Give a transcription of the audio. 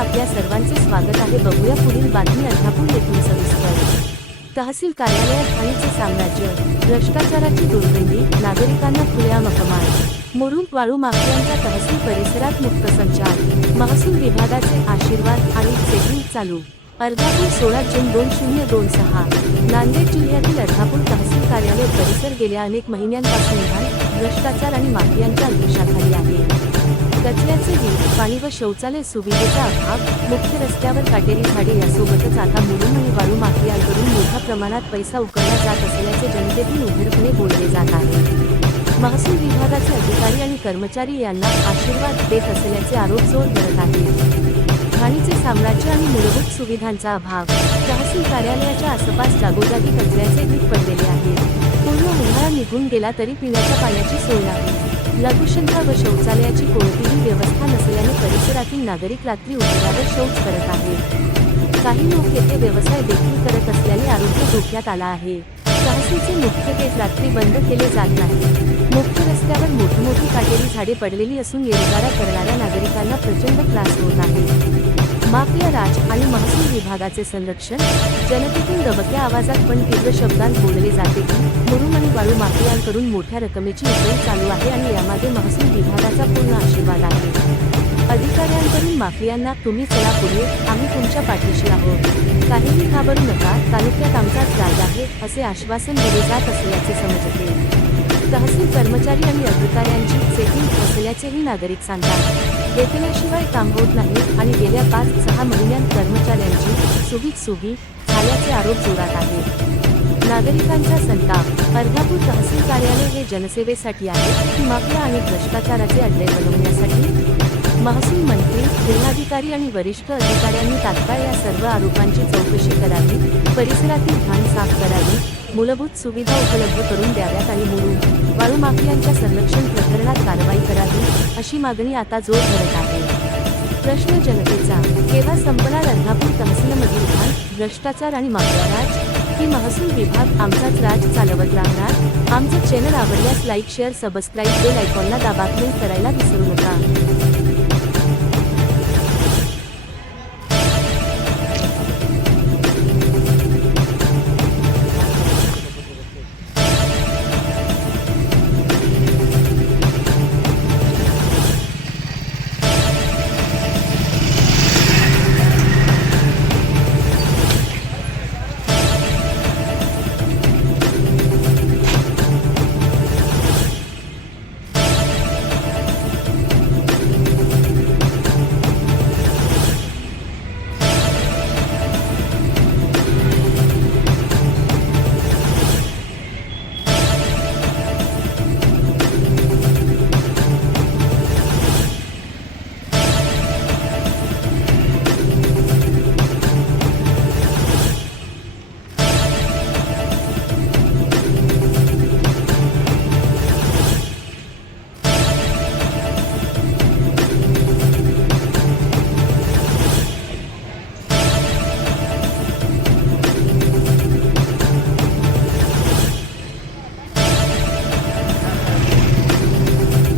आपल्या सर्वांचे स्वागत आहे। बघूया पुढील बातमी अर्धापूर येथून सविस्तर। तहसील कार्यालयात घाणीचे साम्राज्य, भ्रष्टाचाराची दुर्गंधी, नागरिकांना खुलेआम अपमान। मुरुम वाळू माफियांचा तहसील परिसरात मुक्त संचार। महसूल विभागाचे आशीर्वाद आणि चेकिंग चालू। अर्धापूर 16 जून 2026। नांदेड जिल्ह्यातील अर्धापूर तहसील कार्यालय परिसर गेल्या अनेक महिन्यांपासून घाण, भ्रष्टाचार आणि माफियांच्या अंकुशाखाली आहे। कचऱ्याचे ढीग, पाणी व शौचालय सुविधेचा अभाव, मुख्य रस्त्यावर काटेरी झाडे यासोबतच आता मुरुम आणि वाळू माफियांकडून मोठ्या प्रमाणात पैसा उकळला जात असल्याचे जनतेतून उघडपणे बोलले जात आहे। महसूल विभागाचे अधिकारी आणि कर्मचारी यांना आशीर्वाद देत असल्याचे आरोप जोर धरत आहेत। घाणीचे साम्राज्य आणि मूलभूत सुविधांचा अभाव। तहसील कार्यालयाच्या आसपास जागोजागी कचऱ्याचे ढीग पडलेले आहेत। पूर्ण उन्हाळा निघून गेला तरी पिण्याच्या पाण्याची सोय नाही। लघुशंका व शौचालयाची कोणतीही व्यवस्था नसल्याने परिसरातील नागरिक रात्री उजेडावर शौच करत आहेत। काही लोक येथे व्यवसाय देखील करत असल्याने आरोग्य धोक्यात आला आहे। तहसीलचे मुख्य गेट रात्री बंद केले जात नाही। मुख्य रस्त्यावर मोठमोठी काटेरी झाडे पडलेली असून येणारा करणाऱ्या नागरिकांना प्रचंड त्रास होत आहे। माफिया राज आणि महसूल विभागाचे संरक्षण। जनतेतून दबक्या आवाजात पण तीव्र शब्दांत बोलले जाते की मुरुम आणि वाळू माफियांकडून मोठ्या रकमेची उकळी चालू आहे आणि यामागे महसूल विभागाचा पूर्ण आशीर्वाद आहे। अधिकाऱ्यांकडून माफियांना तुम्ही चला पुढे, आम्ही तुमच्या पाठीशी आहोत, काहीही घाबरू नका, तालुक्यात आमचाच राज आहे, असे आश्वासन दिले जात असल्याचे समजते। तहसील कर्मचारी आणि अधिकाऱ्यांची चेकिंग असल्याचेही नागरिक सांगतात। वेतनाशिवाय काम होत नाही आणि गेल्या 5-6 महिन्यांत कर्मचाऱ्यांची सुगी झाल्याचे आरोप जोरात आहेत। नागरिकांचा संताप। अर्धापूर तहसील कार्यालय हे जनसेवेसाठी आहे की माफिया आणि भ्रष्टाचाराचे अड्डे बनवण्यासाठी? महसूल मंत्री, जिल्हाधिकारी आणि वरिष्ठ अधिकाऱ्यांनी तात्काळ या सर्व आरोपांची चौकशी करावी, परिसरातील घाण साफ करावी, मूलभूत सुविधा उपलब्ध करून द्याव्यात आणि मुरुम, वाळू माफियांच्या संरक्षण प्रकरणात कारवाई करावी, अशी मागणी आता जोर धरत आहे। प्रश्न जनतेचा, केव्हा संपणार अर्धापूर तहसीलमधील घाण, भ्रष्टाचार आणि माफियाराज? की महसूल विभाग आमचाच राज चालवत राहणार? आमचं चॅनल आवडल्यास लाईक, शेअर, सबस्क्राईब, बेल आयकॉनला दाबा, क्लिक करायला विसरू नका।